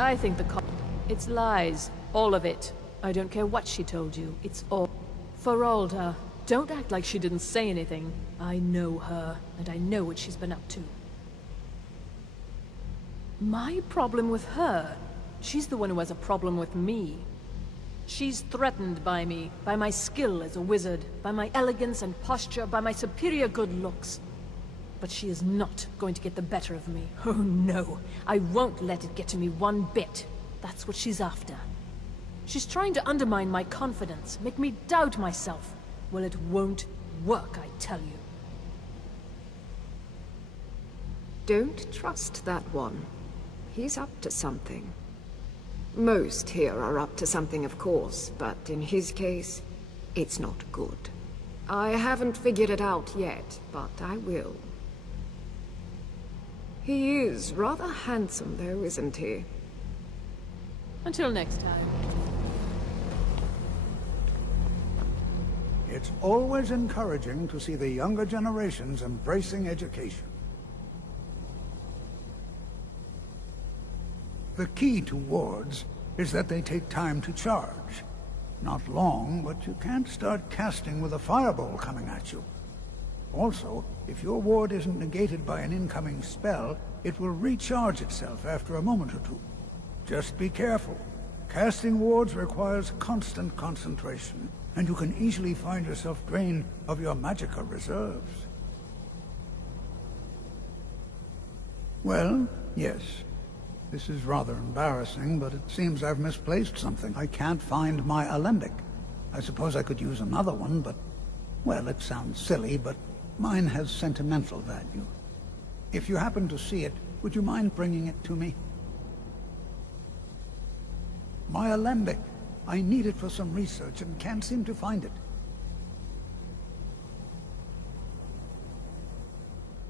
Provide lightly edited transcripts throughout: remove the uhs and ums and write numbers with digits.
I think it's lies. All of it. I don't care what she told you. It's all... Feralda, don't act like she didn't say anything. I know her, and I know what she's been up to. My problem with her? She's the one who has a problem with me. She's threatened by me, by my skill as a wizard, by my elegance and posture, by my superior good looks. But she is not going to get the better of me. Oh no, I won't let it get to me one bit. That's what she's after. She's trying to undermine my confidence, make me doubt myself. Well, it won't work, I tell you. Don't trust that one. He's up to something. Most here are up to something, of course, but in his case, it's not good. I haven't figured it out yet, but I will. He is rather handsome, though, isn't he? Until next time. It's always encouraging to see the younger generations embracing education. The key to wards is that they take time to charge. Not long, but you can't start casting with a fireball coming at you. Also, if your ward isn't negated by an incoming spell, it will recharge itself after a moment or two. Just be careful. Casting wards requires constant concentration, and you can easily find yourself drained of your magicka reserves. Well, yes. This is rather embarrassing, but it seems I've misplaced something. I can't find my alembic. I suppose I could use another one, but... well, it sounds silly, but mine has sentimental value. If you happen to see it, would you mind bringing it to me? My alembic. I need it for some research and can't seem to find it.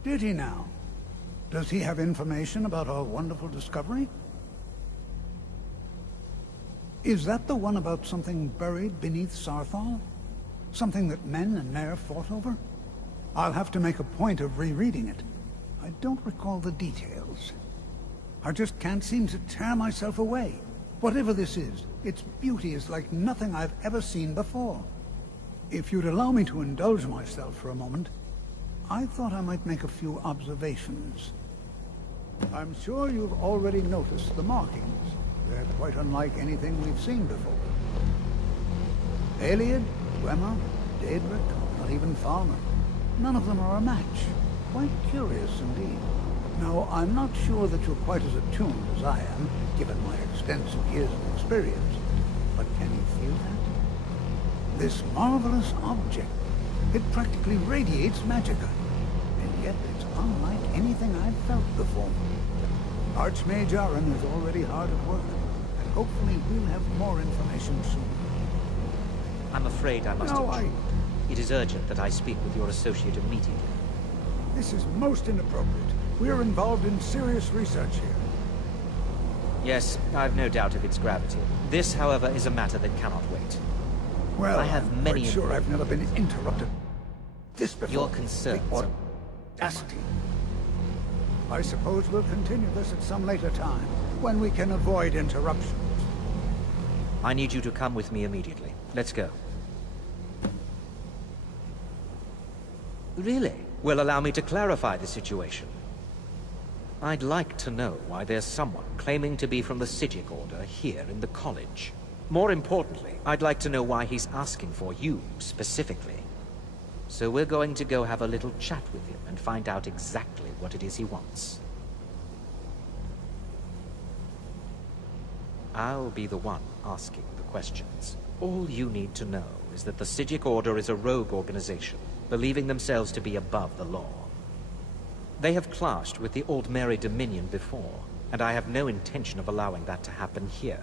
Did he now? Does he have information about our wonderful discovery? Is that the one about something buried beneath Sarthal? Something that men and Mare fought over? I'll have to make a point of rereading it. I don't recall the details. I just can't seem to tear myself away. Whatever this is, its beauty is like nothing I've ever seen before. If you'd allow me to indulge myself for a moment, I thought I might make a few observations. I'm sure you've already noticed the markings. They're quite unlike anything we've seen before. Aliad, Dwemer, Daedric, not even Falmer. None of them are a match. Quite curious indeed. Now, I'm not sure that you're quite as attuned as I am, given my extensive years of experience. But can you feel that? This marvelous object, it practically radiates magicka. And yet it's unlike anything I've felt before. Archmage Aaron is already hard at work, and hopefully we'll have more information soon. I'm afraid I must intrude. It is urgent that I speak with your associate immediately. This is most inappropriate. We're involved in serious research here. Yes, I've no doubt of its gravity. This, however, is a matter that cannot wait. Well, I have I'm many quite sure I've never been interrupted this before. Your concerns The are... audacity. I suppose we'll continue this at some later time, when we can avoid interruptions. I need you to come with me immediately. Let's go. Really? Well, allow me to clarify the situation. I'd like to know why there's someone claiming to be from the Psijic Order here in the college. More importantly, I'd like to know why he's asking for you, specifically. So we're going to go have a little chat with him and find out exactly what it is he wants. I'll be the one asking the questions. All you need to know is that the Psijic Order is a rogue organization, believing themselves to be above the law. They have clashed with the Old Mary Dominion before, and I have no intention of allowing that to happen here.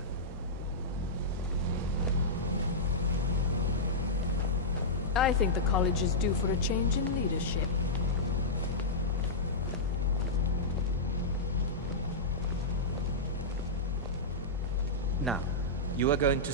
I think the college is due for a change in leadership. Now, you are going to...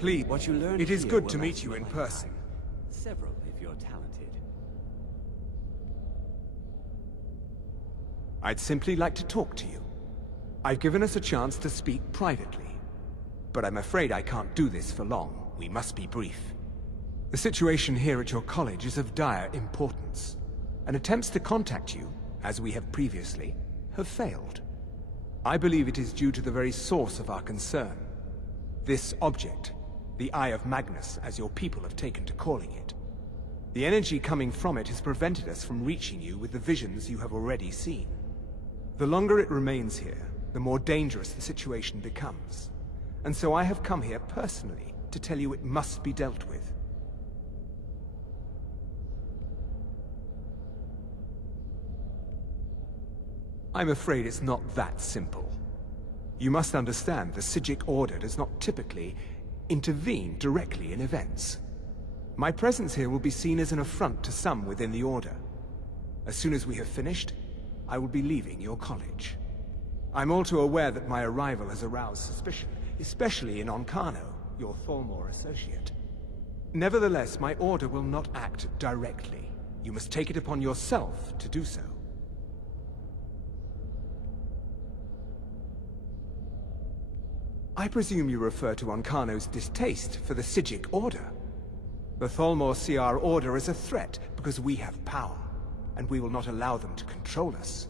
Please, What you learn it is here good will to meet last you a in lifetime. person. Several, if you're talented. I'd simply like to talk to you. I've given us a chance to speak privately. But I'm afraid I can't do this for long. We must be brief. The situation here at your college is of dire importance, and attempts to contact you, as we have previously, have failed. I believe it is due to the very source of our concern. This object, the Eye of Magnus, as your people have taken to calling it. The energy coming from it has prevented us from reaching you with the visions you have already seen. The longer it remains here, the more dangerous the situation becomes. And so I have come here personally to tell you it must be dealt with. I'm afraid it's not that simple. You must understand the Psijic Order does not typically intervene directly in events. My presence here will be seen as an affront to some within the Order. As soon as we have finished, I will be leaving your college. I'm all too aware that my arrival has aroused suspicion, especially in Onkano, your Thalmor associate. Nevertheless, my order will not act directly. You must take it upon yourself to do so. I presume you refer to Onkano's distaste for the Psijic Order. The Thalmor see our order as a threat because we have power, and we will not allow them to control us.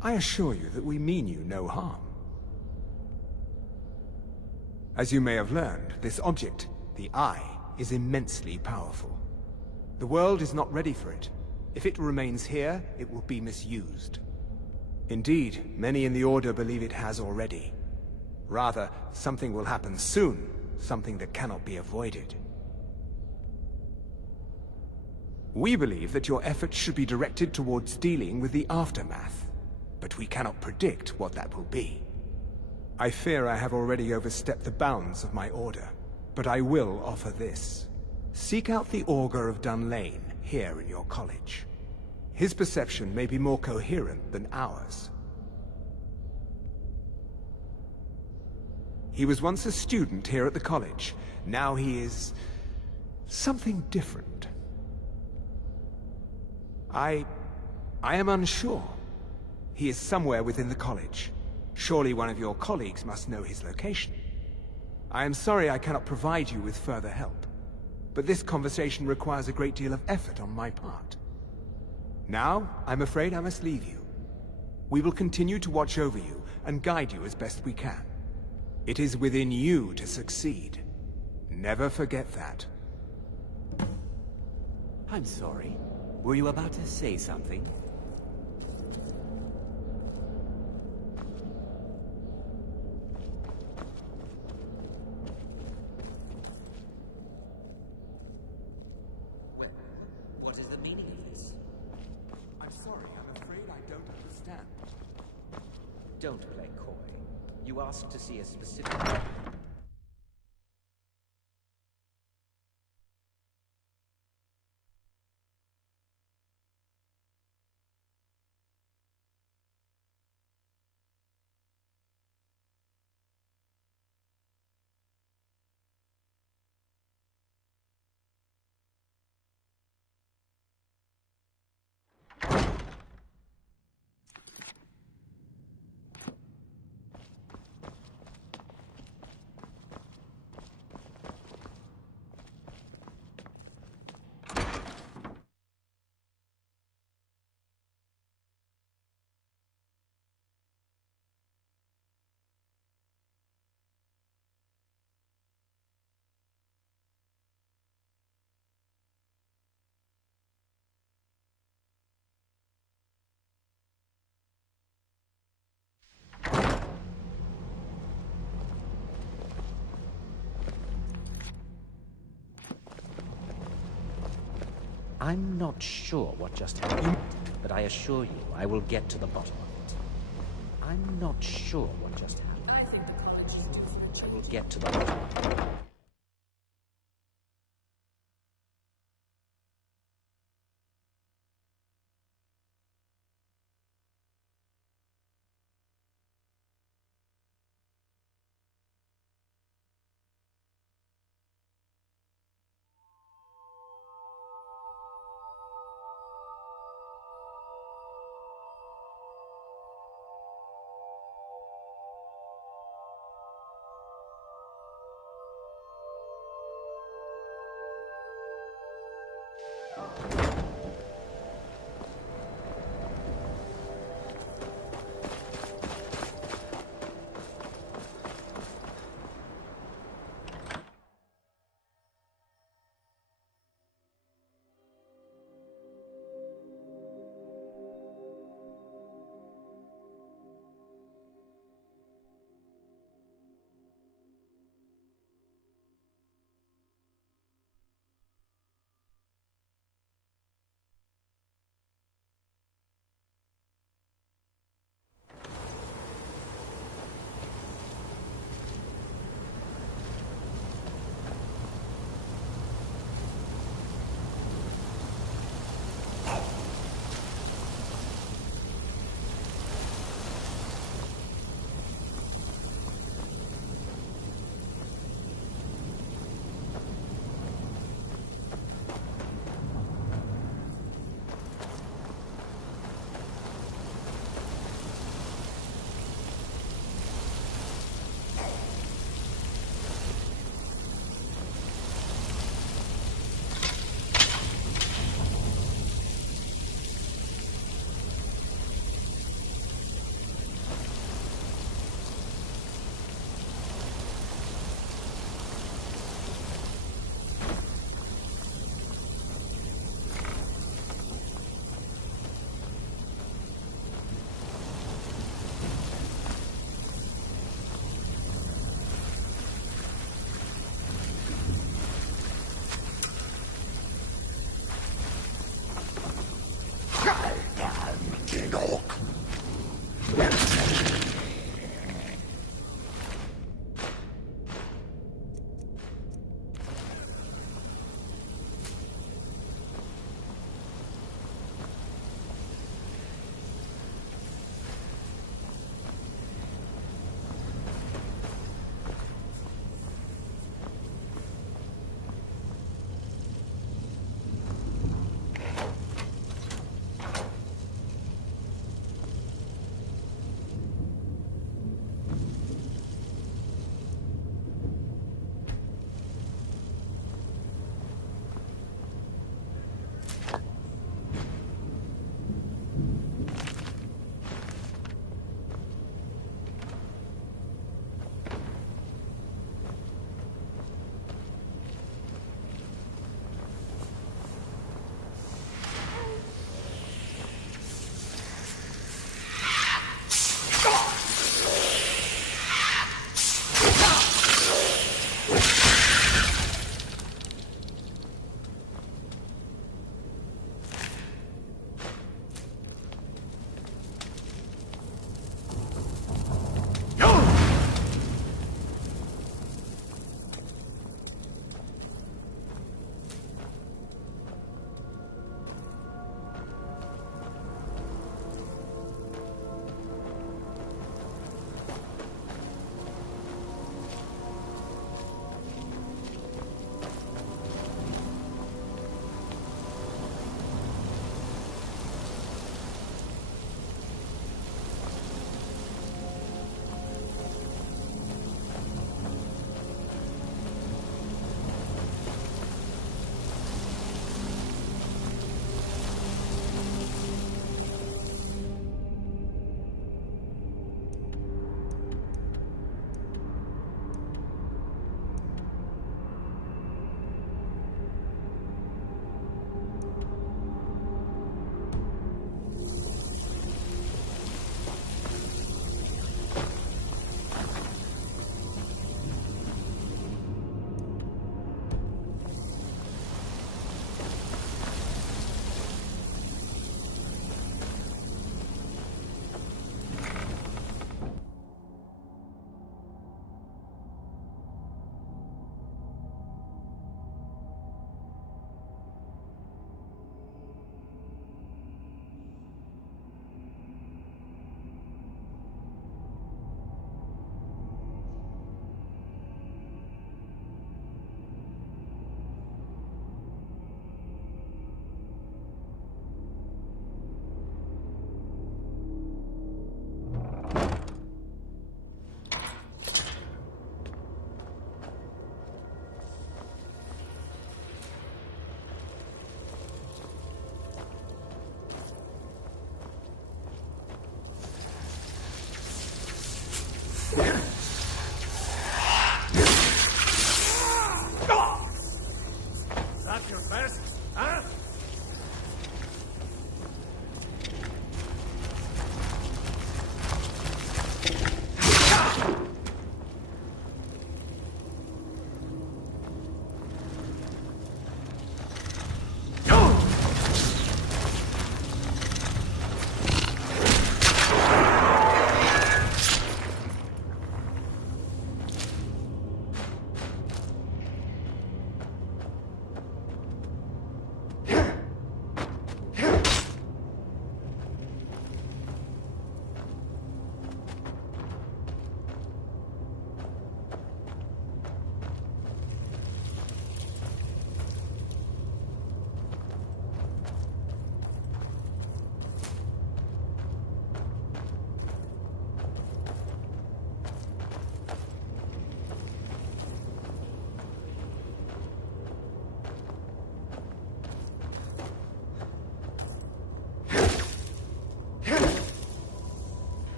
I assure you that we mean you no harm. As you may have learned, this object, the Eye, is immensely powerful. The world is not ready for it. If it remains here, it will be misused. Indeed, many in the Order believe it has already. Rather, something will happen soon, something that cannot be avoided. We believe that your efforts should be directed towards dealing with the aftermath, but we cannot predict what that will be. I fear I have already overstepped the bounds of my order, but I will offer this. Seek out the Augur of Dunlane here in your college. His perception may be more coherent than ours. He was once a student here at the college. Now he is something different. I am unsure. He is somewhere within the college. Surely one of your colleagues must know his location. I am sorry I cannot provide you with further help, but this conversation requires a great deal of effort on my part. Now, I'm afraid I must leave you. We will continue to watch over you and guide you as best we can. It is within you to succeed. Never forget that. I'm sorry. Were you about to say something? Well, what is the meaning of this? I'm sorry, I'm afraid I don't understand. Don't play coy. You asked to see a specific... I'm not sure what just happened, but I assure you I will get to the bottom of it. I'm not sure what just happened. I think the college is due for a I change. will get to the bottom of it.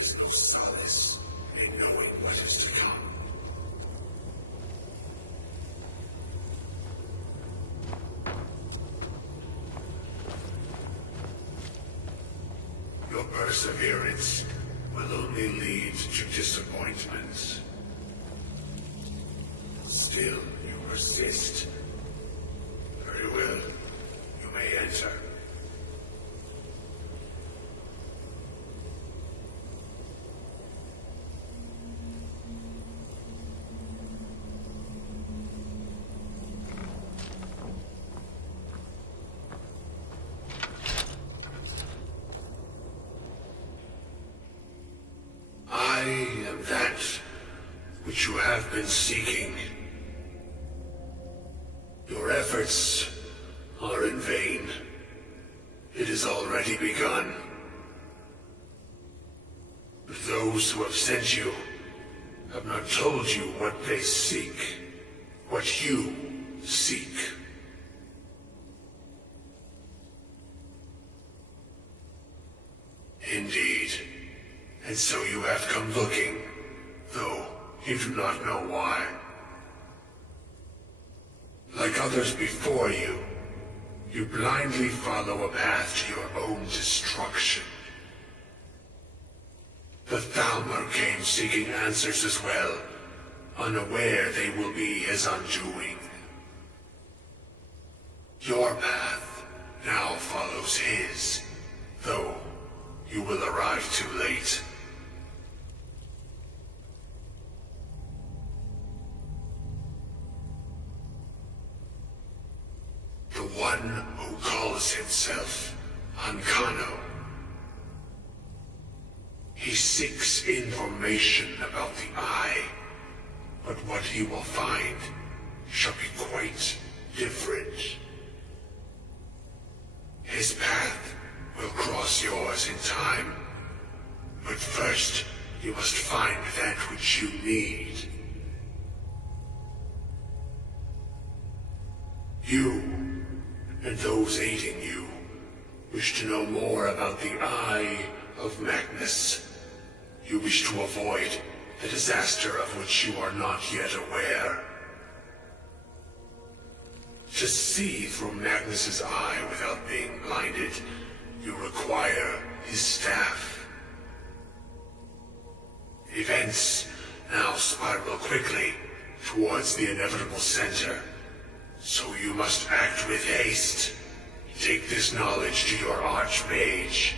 is no solace in knowing what is to come. Your perseverance will only lead to disappointments. Still, you persist. Very well. You may enter. I am that which you have been seeking. Your efforts are in vain. It has already begun. But those who have sent you have not told you what they seek, what you seek. Indeed. And so you have come looking, though you do not know why. Like others before you, you blindly follow a path to your own destruction. The Thalmor came seeking answers as well, unaware they will be his undoing. Your path now follows his, though you will arrive too late. The one who calls himself Ankano. He seeks information about the Eye, but what he will find shall be quite different. His path will cross yours in time, but first you must find that which you need. You, and those aiding you, wish to know more about the Eye of Magnus. You wish to avoid the disaster of which you are not yet aware. To see through Magnus's eye without being blinded, you require his staff. Events now spiral quickly towards the inevitable center. So you must act with haste. Take this knowledge to your Archmage.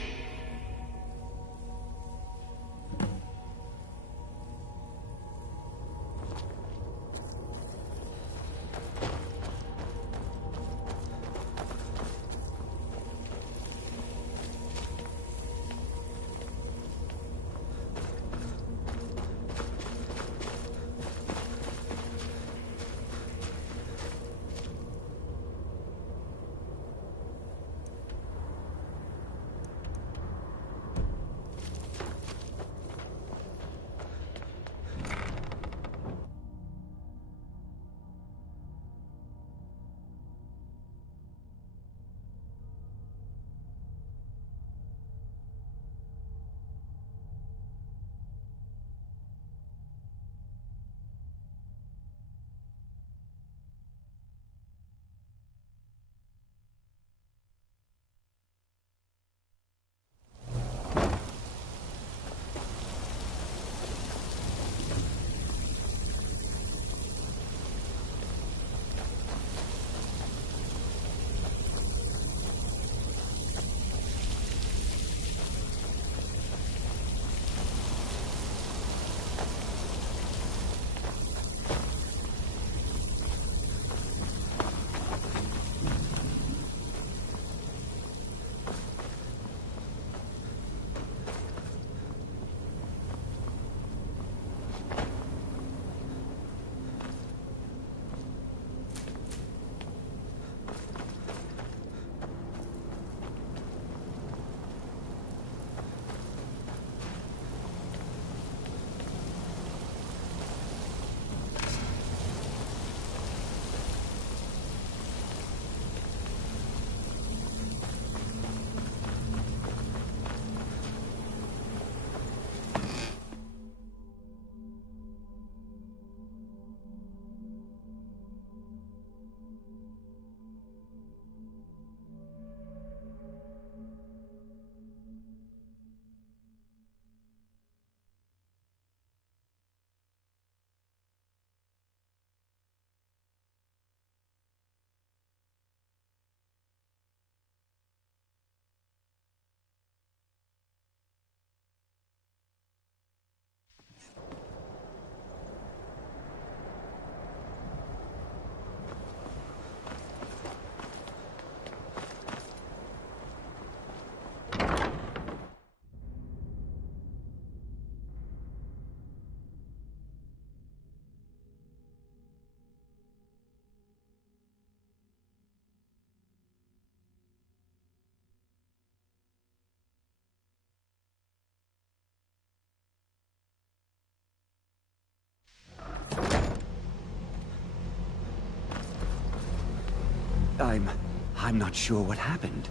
I'm not sure what happened.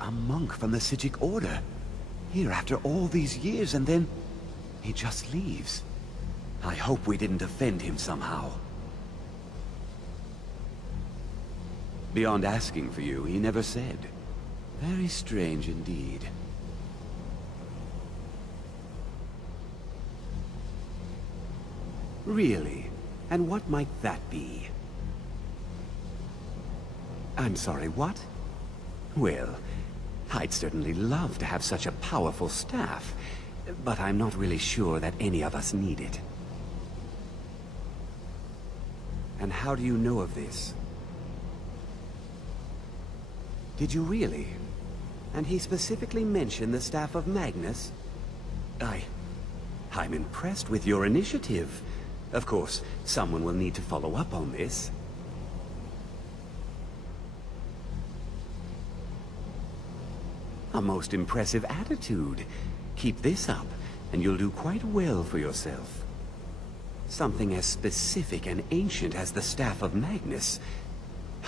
A monk from the Psijic Order. Here after all these years, and then he just leaves. I hope we didn't offend him somehow. Beyond asking for you, he never said. Very strange indeed. Really? And what might that be? I'm sorry, what? Well, I'd certainly love to have such a powerful staff, but I'm not really sure that any of us need it. And how do you know of this? Did you really? And he specifically mentioned the staff of Magnus? I'm impressed with your initiative. Of course, someone will need to follow up on this. A most impressive attitude. Keep this up, and you'll do quite well for yourself. Something as specific and ancient as the Staff of Magnus.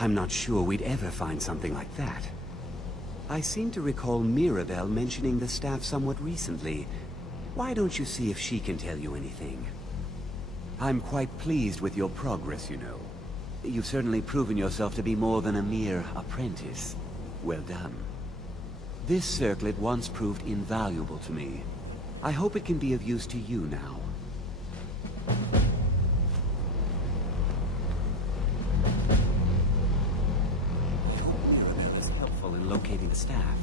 I'm not sure we'd ever find something like that. I seem to recall Mirabelle mentioning the staff somewhat recently. Why don't you see if she can tell you anything? I'm quite pleased with your progress, you know. You've certainly proven yourself to be more than a mere apprentice. Well done. This circlet once proved invaluable to me. I hope it can be of use to you now. Mirabelle is helpful in locating the staff.